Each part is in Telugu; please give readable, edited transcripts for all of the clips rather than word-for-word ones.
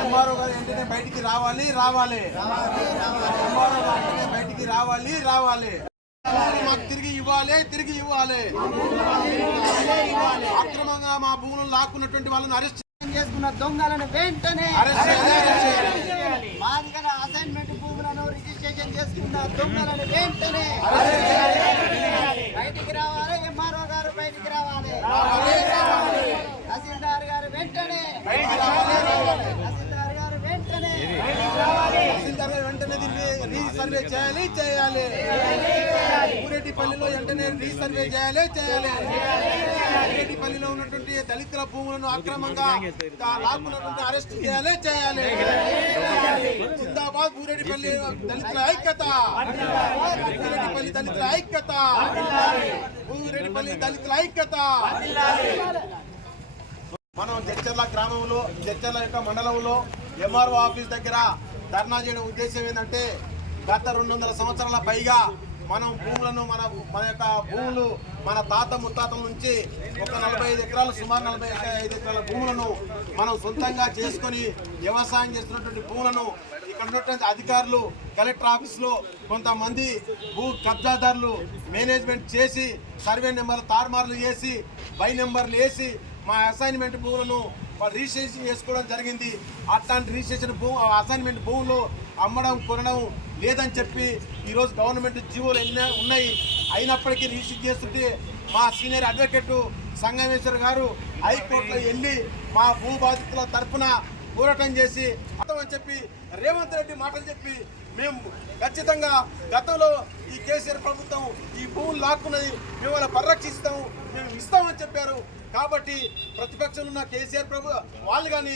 ఎంఆర్ఓ గారు వెంటనే బయటికి రావాలి. ఎంఆర్ఓ గారు వెంటనే బయటికి రావాలి. మాకు తిరిగి ఇవ్వాలి. అక్రమంగా మా భూములను లాక్కున్నటువంటి వాళ్ళని అరెస్ట్ చేసుకున్న దొంగలను వెంటనే మాదిగల అసైన్మెంట్ భూములను రిజిస్ట్రేషన్ చేసుకున్న దొంగలను వెంటనే బయటికి రావాలి. ఎంఆర్ఓ గారు బయటికి రావాలి. తహసీల్దార్ గారు వెంటనే దీన్ని రీసర్వే చేయాలి. ఊరెడ్డిపల్లిలో వెంటనే రీసర్వే చేయాలి. ఊరెడ్డిపల్లిలో ఉన్నటువంటి దళితుల భూములను అక్రమంగా లాక్కున్నటువంటి అరెస్ట్ చేయాలి. జిందాబాద్ ఊరెడ్డిపల్లి దళితుల ఐక్యత. ఊరెడ్డిపల్లి దళితుల ఐక్యత. మనం జడ్చర్ల గ్రామంలో జడ్చర్ల యొక్క మండలంలో ఎంఆర్ఓ ఆఫీస్ దగ్గర ధర్నా చేయడం ఉద్దేశం ఏంటంటే గత 200 సంవత్సరాల పైగా మనం భూములను మన యొక్క భూములు మన తాత ముత్తాతల నుంచి ఒక 45 ఎకరాలు సుమారు 45 ఎకరాల భూములను మనం సొంతంగా చేసుకొని వ్యవసాయం చేస్తున్నటువంటి భూములను ఇక్కడ ఉన్నటువంటి అధికారులు కలెక్టర్ ఆఫీస్లో కొంతమంది భూ కబ్జాదారులు మేనేజ్మెంట్ చేసి సర్వే నెంబర్లు తారుమార్లు చేసి బై నెంబర్లు వేసి మా అసైన్మెంట్ భూములను రిజిస్ట్రేషన్ చేసుకోవడం జరిగింది. అట్లాంటి రిజిస్ట్రేషన్ అసైన్మెంట్ భూములు అమ్మడం కొనడం లేదని చెప్పి ఈరోజు గవర్నమెంట్ జీవోలు ఉన్నాయి. అయినప్పటికీ రిజిస్టర్ చేస్తుంటే మా సీనియర్ అడ్వకేట్ సంగమేశ్వర్ గారు హైకోర్టులో వెళ్ళి మా భూ బాధితుల తరఫున పోరాటం చేసి అని చెప్పి రేవంత్ రెడ్డి మాటలు చెప్పి మేము ఖచ్చితంగా గతంలో ఈ కేసీఆర్ ప్రభుత్వం ఈ భూములు లాక్కున్నది మిమ్మల్ని పరిరక్షిస్తాము, మేము ఇస్తామని చెప్పారు. కాబట్టి ప్రతిపక్షంలో ఉన్న కేసీఆర్ వాళ్ళు కానీ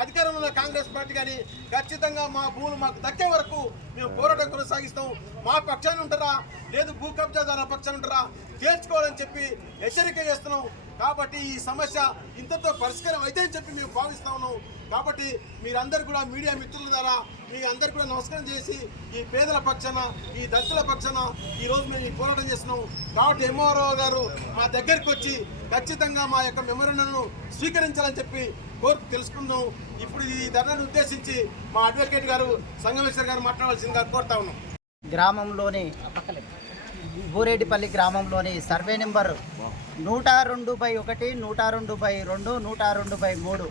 అధికారంలో ఉన్న కాంగ్రెస్ పార్టీ కానీ ఖచ్చితంగా మా భూములు మాకు దక్కే వరకు మేము పోరాటం కొనసాగిస్తాం. మా పక్షాన్ని ఉంటారా లేదు భూ కబ్జాదారుల పక్షాన్ని ఉంటారా తేల్చుకోవాలని చెప్పి హెచ్చరిక చేస్తున్నాం. కాబట్టి ఈ సమస్య ఇంతతో పరిష్కారం అయితే అని చెప్పి మేము భావిస్తా ఉన్నాం. కాబట్టి మీరందరూ కూడా మీడియా మిత్రుల ద్వారా మీ అందరు కూడా నమస్కారం చేసి ఈ పేదల పక్షాన ఈ దళితుల పక్షాన ఈరోజు మేము ఈ పోరాటం చేస్తున్నాం. కాబట్టి ఎంఆర్ఓ గారు మా దగ్గరికి వచ్చి ఖచ్చితంగా మా యొక్క మెమోరాండంను స్వీకరించాలని చెప్పి కోర్టు తెలుసుకుందాం. ఇప్పుడు ఈ ధర్నాను ఉద్దేశించి మా అడ్వకేట్ గారు సంగమేశ్వర్ గారు మాట్లాడాల్సిందిగా కోరుతా ఉన్నాం. గ్రామంలోని ఊరేడిపల్లి గ్రామంలోని సర్వే నెంబర్ 102/1, 102/2, 102/3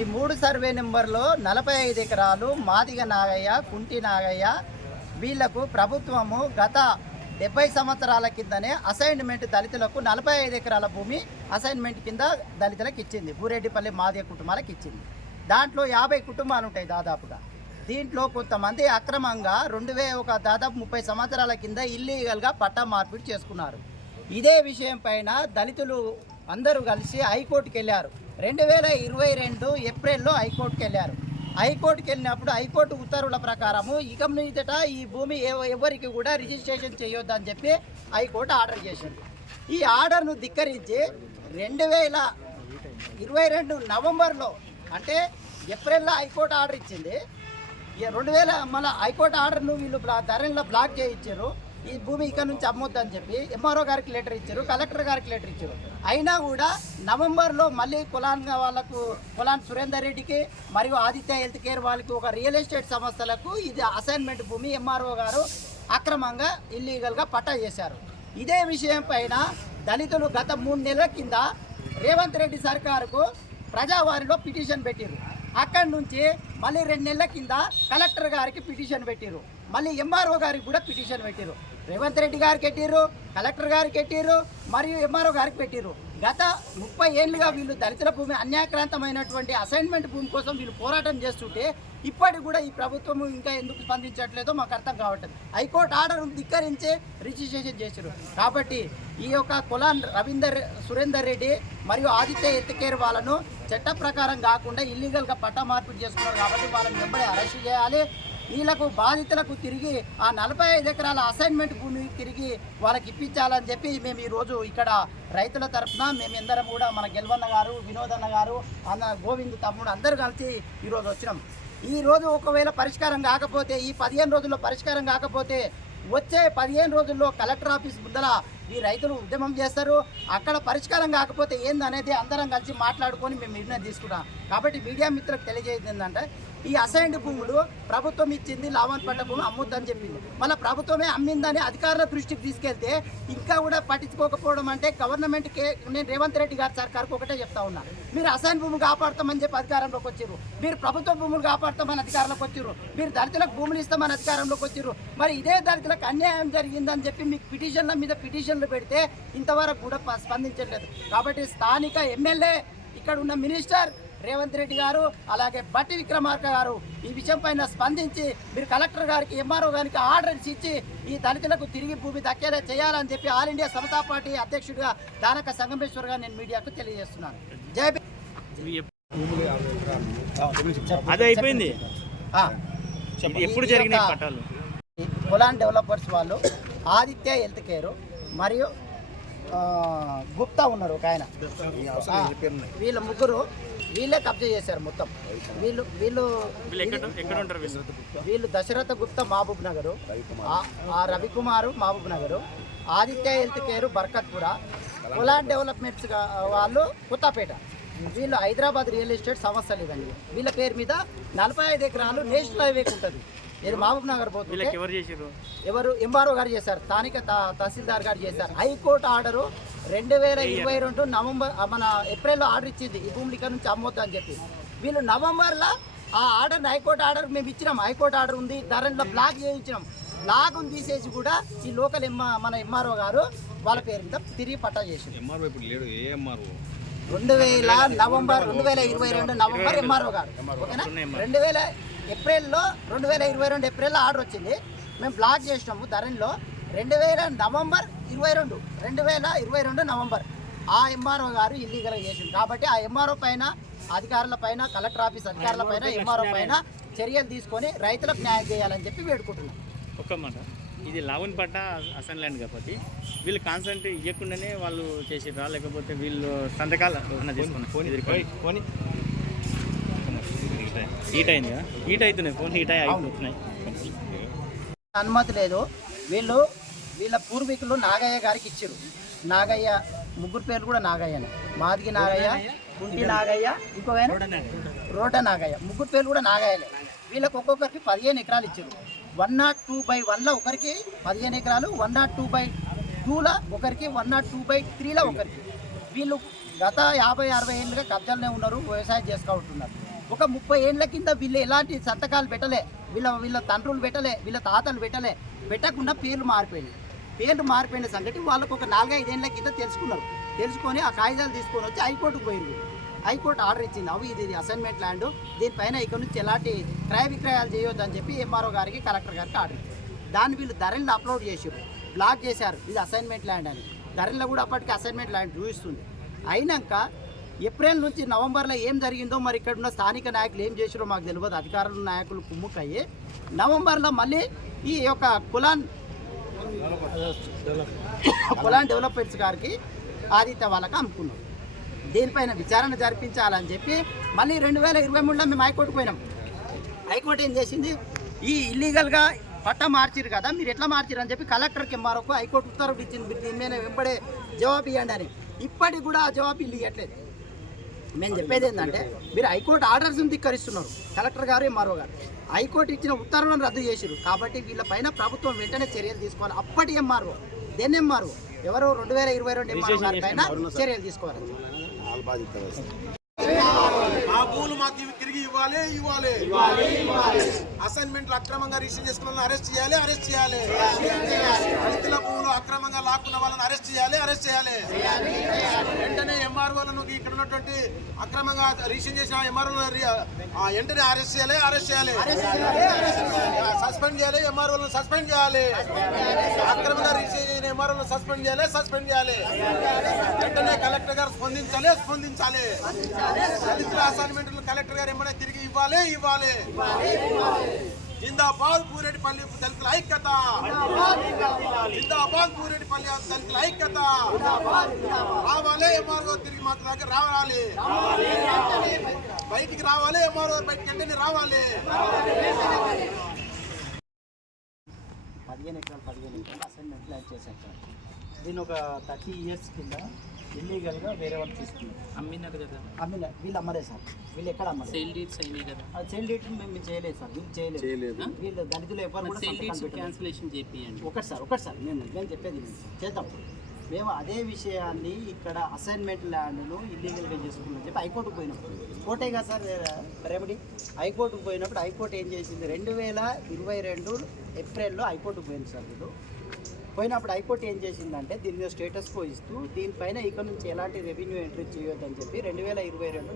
ఈ 3 సర్వే నెంబర్లో 45 ఎకరాలు మాదిగ నాగయ్య, కుంటి నాగయ్య వీళ్లకు ప్రభుత్వము గత 70 సంవత్సరాల కిందనే అసైన్మెంట్ దళితులకు 45 ఎకరాల భూమి అసైన్మెంట్ కింద దళితులకు ఇచ్చింది. ఊరేడిపల్లి మాదిగ కుటుంబాలకు ఇచ్చింది. దాంట్లో 50 కుటుంబాలు ఉంటాయి దాదాపుగా. దీంట్లో కొంతమంది అక్రమంగా దాదాపు 30 సంవత్సరాల కింద ఇల్లీగల్గా పట్టా మార్పిడి చేసుకున్నారు. ఇదే విషయం పైన దళితులు అందరూ కలిసి హైకోర్టుకి వెళ్ళారు. 2022 ఏప్రిల్లో హైకోర్టుకి వెళ్ళారు. హైకోర్టుకి వెళ్ళినప్పుడు హైకోర్టు ఉత్తర్వుల ప్రకారము ఇక మీదట ఈ భూమి ఎవరికి కూడా రిజిస్ట్రేషన్ చేయొద్దని చెప్పి హైకోర్టు ఆర్డర్ చేసింది. ఈ ఆర్డర్ను ధిక్కరించి 2022 నవంబర్లో అంటే ఏప్రిల్లో హైకోర్టు ఆర్డర్ ఇచ్చింది. 2000 మళ్ళీ హైకోర్టు ఆర్డర్ను వీళ్ళు ధరలో బ్లాక్ చేయించారు. ఈ భూమి ఇక్కడ నుంచి అమ్మొద్దని చెప్పి ఎంఆర్ఓ గారికి లెటర్ ఇచ్చారు, కలెక్టర్ గారికి లెటర్ ఇచ్చారు. అయినా కూడా నవంబర్లో మళ్ళీ కులాన్ సురేందర్ రెడ్డికి మరియు ఆదిత్య హెల్త్ కేర్ వాళ్ళకి ఒక రియల్ ఎస్టేట్ సంస్థలకు ఇది అసైన్మెంట్ భూమి ఎంఆర్ఓ గారు అక్రమంగా ఇల్లీగల్గా పట్టా చేశారు. ఇదే విషయం పైన దళితులు గత 3 నెలల కింద రేవంత్ రెడ్డి సర్కారుకు ప్రజావారిలో పిటిషన్ పెట్టారు. అక్కడి నుంచి మళ్ళీ 2 నెలల కింద కలెక్టర్ గారికి పిటిషన్ పెట్టారు. మళ్ళీ ఎంఆర్ఓ గారికి కూడా పిటిషన్ పెట్టారు. రేవంత్ రెడ్డి గారికి పెట్టారు, కలెక్టర్ గారికి పెట్టారు, మరియు ఎంఆర్ఓ గారికి పెట్టారు. గత 30 ఏళ్ళుగా వీళ్ళు దళితుల భూమి అన్యాక్రాంతమైనటువంటి అసైన్మెంట్ భూమి కోసం వీళ్ళు పోరాటం చేస్తుంటే ఇప్పటికి కూడా ఈ ప్రభుత్వం ఇంకా ఎందుకు స్పందించట్లేదో మాకు అర్థం కావట్లేదు. హైకోర్టు ఆర్డర్ ధిక్కరించి రిజిస్ట్రేషన్ చేశారు. కాబట్టి ఈ యొక్క కులాన్ సురేందర్ రెడ్డి మరియు ఆదిత్య హెల్త్ కేర్ వాళ్ళను చట్ట ప్రకారం కాకుండా ఇల్లీగల్గా పట్టా మార్పిడి చేసుకున్నారు. కాబట్టి వాళ్ళని వెంబడి అరెస్ట్ చేయాలి. వీళ్ళకు బాధితులకు తిరిగి ఆ 45 ఎకరాల అసైన్మెంట్ భూమి తిరిగి వాళ్ళకి ఇప్పించాలని చెప్పి మేము ఈరోజు ఇక్కడ రైతుల తరఫున మేమందరం కూడా మన గెల్వన్న గారు, వినోదన్న గారు, గోవింద్ తమ్ముడు అందరూ కలిసి ఈరోజు వచ్చినాం. ఈరోజు ఒకవేళ పరిష్కారం కాకపోతే ఈ 15 రోజుల్లో పరిష్కారం కాకపోతే వచ్చే 15 రోజుల్లో కలెక్టర్ ఆఫీస్ ముందర ఈ రైతులు ఉద్యమం చేస్తారు. అక్కడ పరిష్కారం కాకపోతే ఏందనేది అందరం కలిసి మాట్లాడుకొని మేము నిర్ణయం తీసుకుంటాం. కాబట్టి మీడియా మిత్రులకు తెలియజేది ఏంటంటే ఈ అసైన్డ్ భూములు ప్రభుత్వం ఇచ్చింది లాభాన్ని పడ్డ భూమి అమ్ముద్దని చెప్పింది. మళ్ళీ ప్రభుత్వమే అమ్మిందని అధికారుల దృష్టికి తీసుకెళ్తే ఇంకా కూడా పట్టించుకోకపోవడం అంటే గవర్నమెంట్కి నేను రేవంత్ రెడ్డి గారి సర్కార్కి ఒకటే చెప్తా ఉన్నా, మీరు అసైన్ భూములు కాపాడుతామని చెప్పి అధికారంలోకి వచ్చారు, మీరు ప్రభుత్వ భూములు కాపాడుతామని అధికారంలోకి వచ్చారు, మీరు దళితులకు భూములు ఇస్తామని అధికారంలోకి వచ్చారు. మరి ఇదే దళితులకు అన్యాయం జరిగిందని చెప్పి మీకు పిటిషన్ల మీద పిటిషన్లు పెడితే ఇంతవరకు కూడా స్పందించట్లేదు. కాబట్టి స్థానిక ఎమ్మెల్యే ఇక్కడ ఉన్న మినిస్టర్ రేవంత్ రెడ్డి గారు అలాగే బట్టి విక్రమార్క గారు ఈ విషయం పైన స్పందించి మీరు కలెక్టర్ గారికి ఎంఆర్ఓ గారికి ఆర్డర్స్ ఇచ్చి ఈ దళితులకు తిరిగి భూమి దక్కేలా చేయాలని చెప్పి ఆల్ ఇండియా సమతా పార్టీ అధ్యక్షుడిగా దానక సంగమేశ్వర్ గారు నేను మీడియాకు తెలియజేస్తున్నాను. జై అదే అయిపోయింది. ఎప్పుడు జరిగినాయి పట్టాలు? పొలాన్ డెవలపర్స్ వాళ్ళు ఆదిత్య హెల్త్ కేర్ మరియు గుప్తా ఉన్నారు ఒక ఆయన, వీళ్ళ ముగ్గురు వీళ్ళే కబ్జా చేశారు మొత్తం. వీళ్ళు Dasharatha Gupta Mahabubnagar, Ravikumar Mahabubnagar, Aditya health care Barkatpura, పొలాన్ డెవలప్మెంట్స్ వాళ్ళు కొత్తపేట. వీళ్ళు హైదరాబాద్ రియల్ ఎస్టేట్ సంస్థలు ఇవన్నీ. వీళ్ళ పేరు మీద 45 ఎకరాలు నేషనల్ హైవేకి ఉంటుంది. ఇది మహబూబ్ నగర్ పోతుంది. ఎవరు ఎంఆర్ఓ గారు చేశారు, స్థానిక తహసీల్దార్ గారు చేశారు. హైకోర్టు ఆర్డరు 2022 నవంబర్ మన ఏప్రిల్లో ఆర్డర్ ఇచ్చింది ఈ భూములు ఇక్కడ నుంచి అమ్మొద్దు అని చెప్పి. వీళ్ళు నవంబర్లో ఆ ఆర్డర్ హైకోర్టు ఆర్డర్ మేము ఇచ్చినాం, హైకోర్టు ఆర్డర్ ఉంది, ధరలో బ్లాక్ చేయించినాం. బ్లాక్ను తీసేసి కూడా ఈ లోకల్ మన ఎంఆర్ఓ గారు వాళ్ళ పేరు మీద తిరిగి పట్టా చేసింది. 2022 నవంబర్ ఎంఆర్ఓ గారు ఓకేనా. ఏప్రిల్లో 2022 ఏప్రిల్లో ఆర్డర్ వచ్చింది, మేము బ్లాక్ చేసినాము ధరలో. 2022 నవంబర్ ఆ ఎంఆర్ఓ గారు ఇల్లీగల్గా చేసింది. కాబట్టి ఆ ఎంఆర్ఓ పైన అధికారుల పైన కలెక్టర్ ఆఫీస్ అధికారుల పైన ఎంఆర్ఓ పైన చర్యలు తీసుకొని రైతులకు న్యాయం చేయాలని చెప్పి వేడుకుంటున్నాం. ఒక్క మాట, ఇది లావణ్ పట్ట అసైన్ ల్యాండ్ కాబట్టి వీళ్ళు కాన్సెంట్ ఇవ్వకుండానే వాళ్ళు చేసిరా, లేకపోతే వీళ్ళు సంతకాలు తీసుకున్నారు? హీట్ అయింది కదా, హీట్ అవుతున్నాయి, ఫోన్ హీట్ అయిపోతున్నాయి. అనుమతి లేదు. వీళ్ళ పూర్వీకులు నాగయ్య గారికి ఇచ్చారు. నాగయ్య ముగ్గురు పేర్లు కూడా నాగయ్యనే, మాదిగి నాగయ్య, కుంటి నాగయ్య, ఇంకో రోడ్డ నాగయ్య, ముగ్గురు పేర్లు కూడా నాగయ్యలే. వీళ్ళకి ఒక్కొక్కరికి 15 ఎకరాలు ఇచ్చారు. 102/1లో ఒకరికి 15 ఎకరాలు, 102/2లో ఒకరికి, 102/3లో ఒకరికి. వీళ్ళు గత 50-60 ఏళ్ళుగా కబ్జాలనే ఉన్నారు, వ్యవసాయం చేసుకుంటున్నారు. ఒక 30 ఏళ్ళ కింద వీళ్ళు ఎలాంటి సంతకాలు పెట్టలే, వీళ్ళ తండ్రులు పెట్టలే, వీళ్ళ తాతలు పెట్టకుండా పేర్లు మారిపోయిన సంగతి వాళ్ళకు ఒక 4-5 ఏళ్ళ కింద తెలుసుకొని ఆ కాగితాలు తీసుకొని వచ్చి హైకోర్టుకు పోయింది. హైకోర్టు ఆర్డర్ ఇచ్చింది, ఇది అసైన్మెంట్ ల్యాండ్, దీనిపైన ఇక్కడ నుంచి ఎలాంటి క్రయ విక్రయాలు చేయొద్దని చెప్పి ఎంఆర్ఓ గారికి కలెక్టర్ గారికి ఆర్డర్ ఇచ్చింది. దాన్ని వీళ్ళు ధరలను అప్లోడ్ చేసారు, బ్లాక్ చేశారు, ఇది అసైన్మెంట్ ల్యాండ్ అని. ధరల్లో కూడా అప్పటికి అసైన్మెంట్ ల్యాండ్ చూపిస్తుంది. అయినాక ఏప్రిల్ నుంచి నవంబర్లో ఏం జరిగిందో మరి ఇక్కడ ఉన్న స్థానిక నాయకులు ఏం చేసారో మాకు తెలియదు. అధికారుల నాయకులు కుమ్ముక్కయ్యి నవంబర్లో మళ్ళీ ఈ యొక్క కులాన్ డెవలప్మెంట్స్ గారికి ఆదిత్య వాళ్ళకి అమ్ముకున్నాం. దీనిపైన విచారణ జరిపించాలని చెప్పి మళ్ళీ 2023లో మేము హైకోర్టుకు పోయినాం. హైకోర్టు ఏం చేసింది, ఈ ఇల్లీగల్గా పట్టా మార్చిరు కదా, మీరు ఎట్లా మార్చిరు అని చెప్పి కలెక్టర్కి ఎంఆర్ఓకు హైకోర్టు ఉత్తర్వులు ఇచ్చింది, దీని మీద వెంబడే జవాబు ఇవ్వండి అని. ఇప్పటికి కూడా ఆ జవాబు ఇల్లు ఇవ్వట్లేదు. మేము చెప్పేది ఏంటంటే, మీరు హైకోర్టు ఆర్డర్స్ని ధిక్కరిస్తున్నారు, కలెక్టర్ గారు ఎంఆర్ఓ గారు హైకోర్టు ఇచ్చిన ఉత్తర్వులను రద్దు చేసిరు. కాబట్టి వీళ్ళపైన ప్రభుత్వం వెంటనే చర్యలు తీసుకోవాలి. అప్పటి ఎంఆర్ఓ దెన్ ఎంఆర్ఓ ఎవరు 2022 ఎంఆర్ఓ గారి పైన చర్యలు తీసుకోవాలి. మా భూములు మాకు తిరిగి ఇవ్వాలి. అసైన్మెంట్లు అక్రమంగా రిజిస్టర్ చేసుకున్న వాళ్ళని అరెస్ట్ చేయాలి. దళితుల భూములు అక్రమంగా లాక్కున్న వాళ్ళని అరెస్ట్ చేయాలి. వెంటనే ఎంఆర్ఓలను ఇక్కడ ఉన్నటువంటి అక్రమంగా రిజిస్టర్ చేసిన ఎంఆర్ఓలను వెంటనే అరెస్ట్ చేయాలి. సస్పెండ్ చేయాలి, ఎంఆర్ఓలను సస్పెండ్ చేయాలి. అక్రమంగా రిజిస్టర్ చేసిన ఎంఆర్ఓలను సస్పెండ్ చేయాలి. వెంటనే కలెక్టర్ గారు స్పందించాలి. దళితుల అసైన్మెంట్లు కలెక్టర్ గారు ఏమైనా తిరిగి ఇవ్వాలి. జిందాబాద్ పూరేటిపల్లి దళితుల ఐక్యత. జిందాబాద్ పూరేటిపల్లి దళితుల ఐక్యత. రావాలి ఎంఆర్ఓ తిరిగి మాకు దగ్గర రావాలి. బయటికి రావాలి, ఎంఆర్ఓ బయటికి వెంటనే రావాలి. 15 ఎకరాలు అసైన్మెంట్ ప్లాన్ చేశాం సార్. దీన్ని ఒక 30 ఇయర్స్ కింద ఇల్లీగల్గా వేరే వాళ్ళు తీసుకున్నారు. అమ్మినారు కదా, అమ్మిన వీళ్ళు అమ్మలే సార్. వీళ్ళు ఎక్కడ అమ్మలేదు. సేల్ డీడ్స్ అయినాయి కదా, ఆ సేల్ డేట్ మేము చేయలేదు సార్. వీళ్ళు చేయలేదు. వీళ్ళు దళితులు ఎవరు కూడా సేల్ సంతకాలు డీడ్స్ పెట్టలేదు. క్యాన్సిలేషన్ చేపియండి. ఒకటి సార్ మేము చెప్పేది వినండి. చేద్దాం. మేము అదే విషయాన్ని ఇక్కడ అసైన్మెంట్ ల్యాండ్ను ఇల్లీగల్గా చేసుకున్నామని చెప్పి హైకోర్టుకు పోయినప్పుడు, కోర్టే కదా సార్ రెమెడీ. హైకోర్టుకు పోయినప్పుడు హైకోర్టు ఏం చేసింది, 2022 ఏప్రిల్లో హైకోర్టుకు పోయింది సార్. వీళ్ళు పోయినప్పుడు హైకోర్టు ఏం చేసిందంటే దీని మీద స్టేటస్ కో ఇస్తూ దీనిపైన ఇక్కడ నుంచి ఎలాంటి రెవెన్యూ ఎంట్రీ చేయొద్దని చెప్పి 2022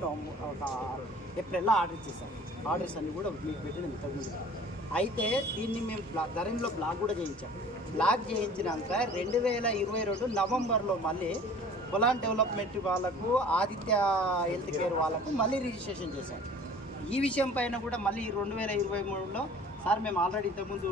ఏప్రిల్లో ఆర్డర్ ఇచ్చేసారు. ఆర్డర్స్ అన్నీ కూడా మీకు పెట్టిన ఇంతకుముందు. అయితే దీన్ని మేము ధరణిలో బ్లాక్ కూడా చేయించాం. బ్లాక్ చేయించినాక 2022 నవంబర్లో మళ్ళీ పొలాన్ డెవలప్మెంట్ వాళ్ళకు, ఆదిత్య హెల్త్ కేర్ వాళ్ళకు మళ్ళీ రిజిస్ట్రేషన్ చేశారు. ఈ విషయం పైన కూడా మళ్ళీ 2023లో సార్ మేము ఆల్రెడీ ఇంతకుముందు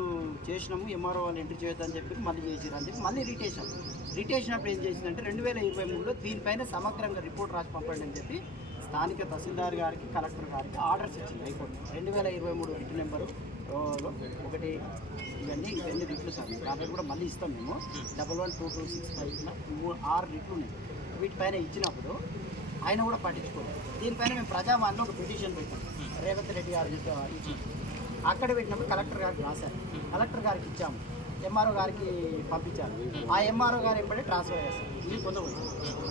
చేసినాము, ఎంఆర్ఓ వాళ్ళు ఎంట్రీ చేయొద్దని చెప్పి మళ్ళీ చేసారు అని చెప్పి మళ్ళీ రిటేషన్ అప్పుడు ఏం చేసిందంటే 2023లో దీనిపైన సమగ్రంగా రిపోర్ట్ రాసి పంపండి అని చెప్పి స్థానిక తహసీల్దార్ గారికి, కలెక్టర్ గారికి ఆర్డర్స్ ఇచ్చింది హైకోర్టు. 2023 రిట్ నెంబరు 1 ఇవన్నీ రిట్లు సార్. కాబట్టి కూడా మళ్ళీ ఇస్తాం మేము. 112265 6 రిట్లు ఉన్నాయి. వీటిపైన ఇచ్చినప్పుడు ఆయన కూడా పట్టించుకోలేదు. దీనిపైన మేము ప్రజావాణిలో ఒక పిటిషన్ పెట్టాం. రేవంత్ రెడ్డి గారు ఇచ్చి అక్కడ పెట్టినప్పుడు కలెక్టర్ గారికి రాశారు. కలెక్టర్ గారికి ఇచ్చాము, ఎంఆర్ఓ గారికి పంపించారు. ఆ ఎంఆర్ఓ గారు ఎప్పుడే ట్రాన్స్ఫర్ చేస్తారు. ఇది పొందవచ్చు.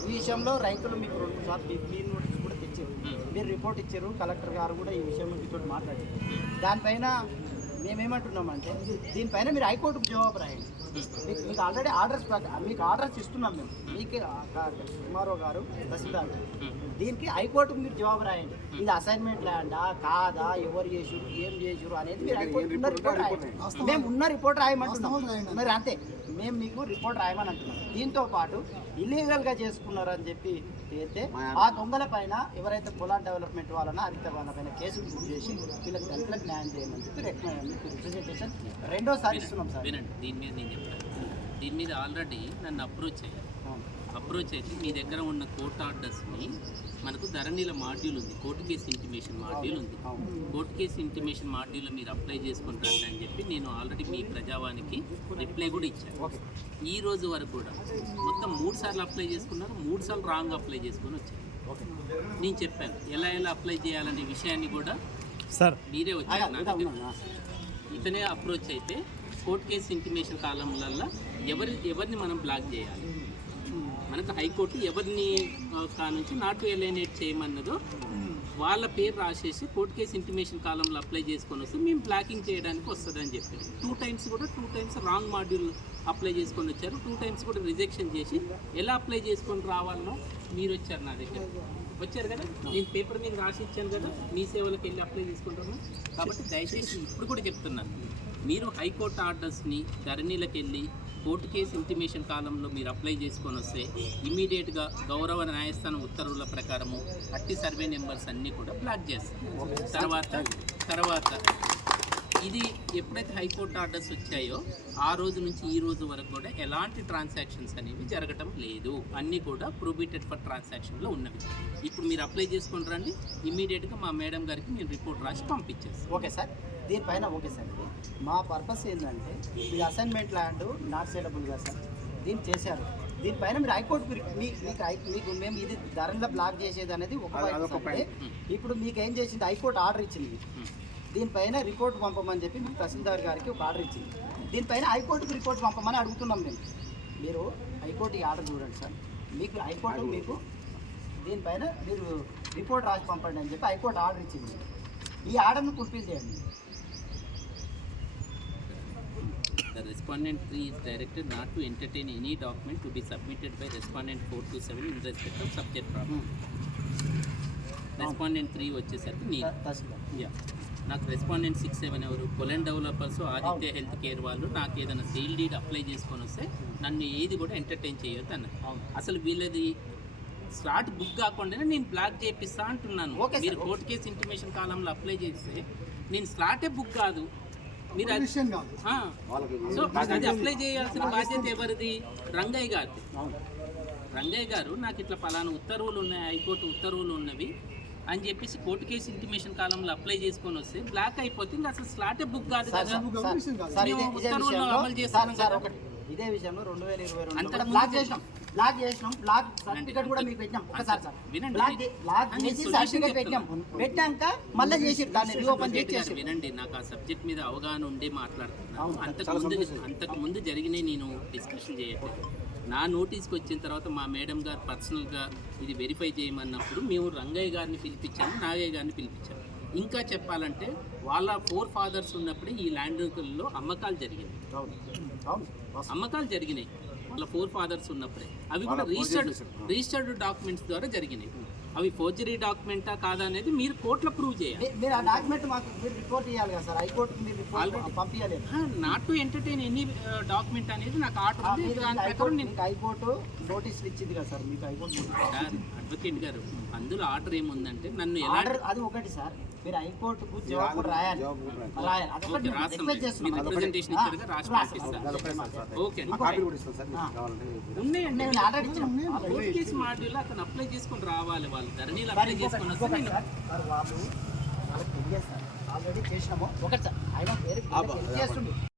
ఈ విషయంలో రైతులు మీకు 2 సార్లు మీ నోటీస్ కూడా తెచ్చారు. మీరు రిపోర్ట్ ఇచ్చారు. కలెక్టర్ గారు కూడా ఈ విషయంలో మీతో మాట్లాడారు. దానిపైన మేమేమంటున్నామంటే దీనిపైన మీరు హైకోర్టుకు జవాబు రాయండి. మీకు ఆల్రెడీ మీకు ఆర్డర్స్ ఇస్తున్నాం మేము. మీకు ఎంఆర్ఓ గారు, తహసీల్దార్ గారు, దీనికి హైకోర్టుకు మీరు జవాబు రాయండి. ఇది అసైన్మెంట్ ల్యాండా కాదా, ఎవరు చేసారు, ఏం చేసారు అనేది మీరు హైకోర్టు ఉన్న రిపోర్ట్ రాయండి. మేము ఉన్న రిపోర్ట్ రాయమంటున్నాం. మరి అంతే, మేము మీకు రిపోర్ట్ రాయమని అంటున్నాం. దీంతో పాటు ఇల్లీగల్గా చేసుకున్నారని చెప్పి అయితే ఆ దొంగల పైన ఎవరైతే పొలాన్ డెవలప్మెంట్ వాళ్ళన హరిత వాళ్ళ పైన కేసులు బుక్ చేసి వీళ్ళకి దళితులకు న్యాయం చేయమని చెప్పి రిప్రజెంటేషన్ 2వ ఇస్తున్నాం సార్. వినండి, దీని మీద నేను చెప్తాను. దీని మీద ఆల్రెడీ నన్ను అప్రోచ్ అయితే మీ దగ్గర ఉన్న కోర్ట్ ఆర్డర్స్ని మనకు ధరణిల మాడ్యూల్ ఉంది, కోర్టు కేసు ఇంటిమేషన్ మాడ్యూల్ ఉంది. కోర్టు కేసు ఇంటిమేషన్ మాడ్యూల్లో మీరు అప్లై చేసుకుంటారు అని చెప్పి నేను ఆల్రెడీ మీ ప్రజావానికి రిప్లై కూడా ఇచ్చాను. ఈ రోజు వరకు కూడా మొత్తం 3 సార్లు అప్లై చేసుకున్నారు, 3 సార్లు రాంగ్ అప్లై చేసుకొని వచ్చారు. నేను చెప్పాను ఎలా అప్లై చేయాలనే విషయాన్ని కూడా సార్ మీరే వచ్చారు నా దగ్గర. ఇతనే అప్రోచ్ అయితే కోర్టు కేసు ఇంటిమేషన్ కాలంలో ఎవరిని మనం బ్లాక్ చేయాలి, మనకు హైకోర్టు ఎవరిని నుంచి నాట్ టు ఎలైనేట్ చేయమన్నదో వాళ్ళ పేరు రాసేసి కోర్టు కేసు ఇంటిమేషన్ కాలంలో అప్లై చేసుకొని వస్తే మేము బ్లాకింగ్ చేయడానికి వస్తుందని చెప్పారు. 2 టైమ్స్ రాంగ్ మాడ్యూల్ అప్లై చేసుకొని వచ్చారు. 2 టైమ్స్ కూడా రిజెక్షన్ చేసి ఎలా అప్లై చేసుకొని రావాలనో మీరు వచ్చారు నా దగ్గర. వచ్చారు కదా, నేను పేపర్ మీద రాసి ఇచ్చాను కదా, మీ సేవలకు వెళ్ళి అప్లై చేసుకుంటాను. కాబట్టి దయచేసి ఇప్పుడు కూడా చెప్తున్నాను, మీరు హైకోర్టు ఆర్డర్స్ని ధరణిలకు వెళ్ళి కోర్టు కేసు ఇంటిమేషన్ కాలంలో మీరు అప్లై చేసుకొని వస్తే ఇమీడియట్గా గౌరవ న్యాయస్థానం ఉత్తర్వుల ప్రకారము అట్టి సర్వే నెంబర్స్ అన్నీ కూడా బ్లాక్ చేస్తారు. తర్వాత ఇది ఎప్పుడైతే హైకోర్టు ఆర్డర్స్ వచ్చాయో ఆ రోజు నుంచి ఈ రోజు వరకు కూడా ఎలాంటి ట్రాన్సాక్షన్స్ అనేవి జరగటం లేదు. అన్నీ కూడా ప్రొహిబిటెడ్ ఫర్ ట్రాన్సాక్షన్లో ఉన్నవి. ఇప్పుడు మీరు అప్లై చేసుకొని రండి, ఇమీడియట్గా మా మేడం గారికి మేము రిపోర్ట్ రాసి పంపించేస్తాం. Okay sir. దీనిపైన ఓకే సార్. మా పర్పస్ ఏంటంటే ఇది అసైన్మెంట్ ల్యాండ్ నాట్ సేలబుల్గా సార్ దీన్ని చేశారు. దీనిపైన మీరు హైకోర్టు మీకు మేము ఇది ధరలో బ్లాక్ చేసేది అనేది ఒక ఇప్పుడు మీకు ఏం చేసింది, హైకోర్టు ఆర్డర్ ఇచ్చింది. దీనిపైన రిపోర్ట్ పంపమని చెప్పి మీకు తహసీల్దార్ గారికి ఒక ఆర్డర్ ఇచ్చింది. దీనిపైన హైకోర్టుకు రిపోర్ట్ పంపమని అడుగుతున్నాం మేము. మీరు హైకోర్టుకి ఆర్డర్ చూడండి సార్. మీకు హైకోర్టు మీకు దీనిపైన మీరు రిపోర్ట్ రాసి పంపండి అని చెప్పి హైకోర్టు ఆర్డర్ ఇచ్చింది. ఈ ఆర్డర్ను ఫుల్ఫిల్ చేయండి. The respondent 3 is directed not to entertain any document to be submitted by respondent 427 in respect of subject problem. Respondent 3 వచ్చేసరికి నేను నాకు రెస్పాండెంట్ 6, 7 ఎవరు పొలాన్ డెవలపర్స్, ఆదిత్య హెల్త్ కేర్ వాళ్ళు నాకు ఏదైనా సేల్ డీడ్ అప్లై చేసుకొని వస్తే నన్ను ఏది కూడా ఎంటర్టైన్ చేయొద్దు అన్నది. అసలు వీళ్ళది స్లాట్ బుక్ కాకుండానే నేను బ్లాక్ చేపిస్తా అంటున్నాను. మీరు కోర్టు కేసు ఇంటిమేషన్ కాలంలో అప్లై చేస్తే నేను స్లాటే బుక్ కాదు, మీరు సో అది అప్లై చేయాల్సిన బాధ్యత ఎవరిది? రంగయ్య గారిది. రంగయ్య గారు నాకు ఇట్లా పలానా ఉత్తర్వులు ఉన్నాయి, హైకోర్టు ఉత్తర్వులు ఉన్నవి అని చెప్పేసి కోర్టు కేసు ఇంటిమేషన్ కాలంలో అప్లై చేసుకొని వస్తే బ్లాక్ అయిపోతుంది. అసలు స్లాటే బుక్ కాదు కదా, మేము ఉత్తర్వులు అమలు చేస్తాం కదా. ఇదే విషయంలో 2022 అంతకు బ్లాక్ ముందు చేసినాం బ్లాక్ సర్టిఫికేట్ కూడా మీకు పెట్టినాం ఒకసారి సార్ వినండి. బ్లాక్ అని చేసి solution సర్టిఫికేట్ పెట్టినాం పెట్టాక మళ్ళీ చేసి దాన్ని రీఓపెన్ గారు చేసి వినండి, నాకు ఆ సబ్జెక్ట్ మీద అవగాహన ఉండే మాట్లాడుతున్నాను. అంతకు ముందు జరిగినాయి నేను డిస్కషన్ చేయట్లేదు. నా నోటీస్కి వచ్చిన తర్వాత మా మేడం గారు పర్సనల్గా ఇది వెరిఫై చేయమన్నప్పుడు మేము రంగయ్య గారిని పిలిపించాము, నాగయ్య గారిని పిలిపించాము. ఇంకా చెప్పాలంటే వాళ్ళ 4 fathers ఉన్నప్పుడే ఈ ల్యాండ్లో అమ్మకాలు జరిగినాయి. అమ్మకాలు జరిగినాయి వాళ్ళ 4 fathers ఉన్నప్పుడే. అవి కూడా రిజిస్టర్డ్ డాక్యుమెంట్స్ ద్వారా జరిగినాయి. అవి ఫోర్జరీ డాక్యుమెంటా కాదా అనేది మీరు కోర్టులో ప్రూవ్ చేయాలి. మీరు ఆ డాక్యుమెంట్ మాకు మీరు రిపోర్ట్ ఇవ్వాలి కదా సార్, హైకోర్టుకి మీరు రిపోర్ట్ పంపించాలి. Not to entertain any document అనేది నాకు ఆర్డర్ ఉంది. దాని ప్రకారం నేను హైకోర్టు నోటీసులు ఇచ్చింది కదా సార్, మీకు హైకోర్టు సార్ అడ్వకేట్ గారు అందులో ఆర్డర్ ఏముందంటే నన్ను ఎలా ఆర్డర్ అది ఒకటి సార్, మీరు హైకోర్టుకు జవాబు రాయాలి అది ఒకటి రిక్వెస్ట్ చేస్తున్నాం. రిప్రజెంటేషన్ ఇచ్చారుగా రాసి పంపిస్తాను. ఓకే ఉన్నాయండి. నేను ఆల్రెడీ ఇచ్చాను. కోర్టు కేసు మాడ్యూల్ అతను అప్లై చేసుకొని రావాలి. వాళ్ళు ధరణిలో అప్లై చేసుకొని వస్తే నేను సార్ వాళ్ళు వాళ్ళకి తెలియదు సార్, ఆల్రెడీ చేసినాము ఒకటి సార్ ఆయన వేరే చేస్తుండే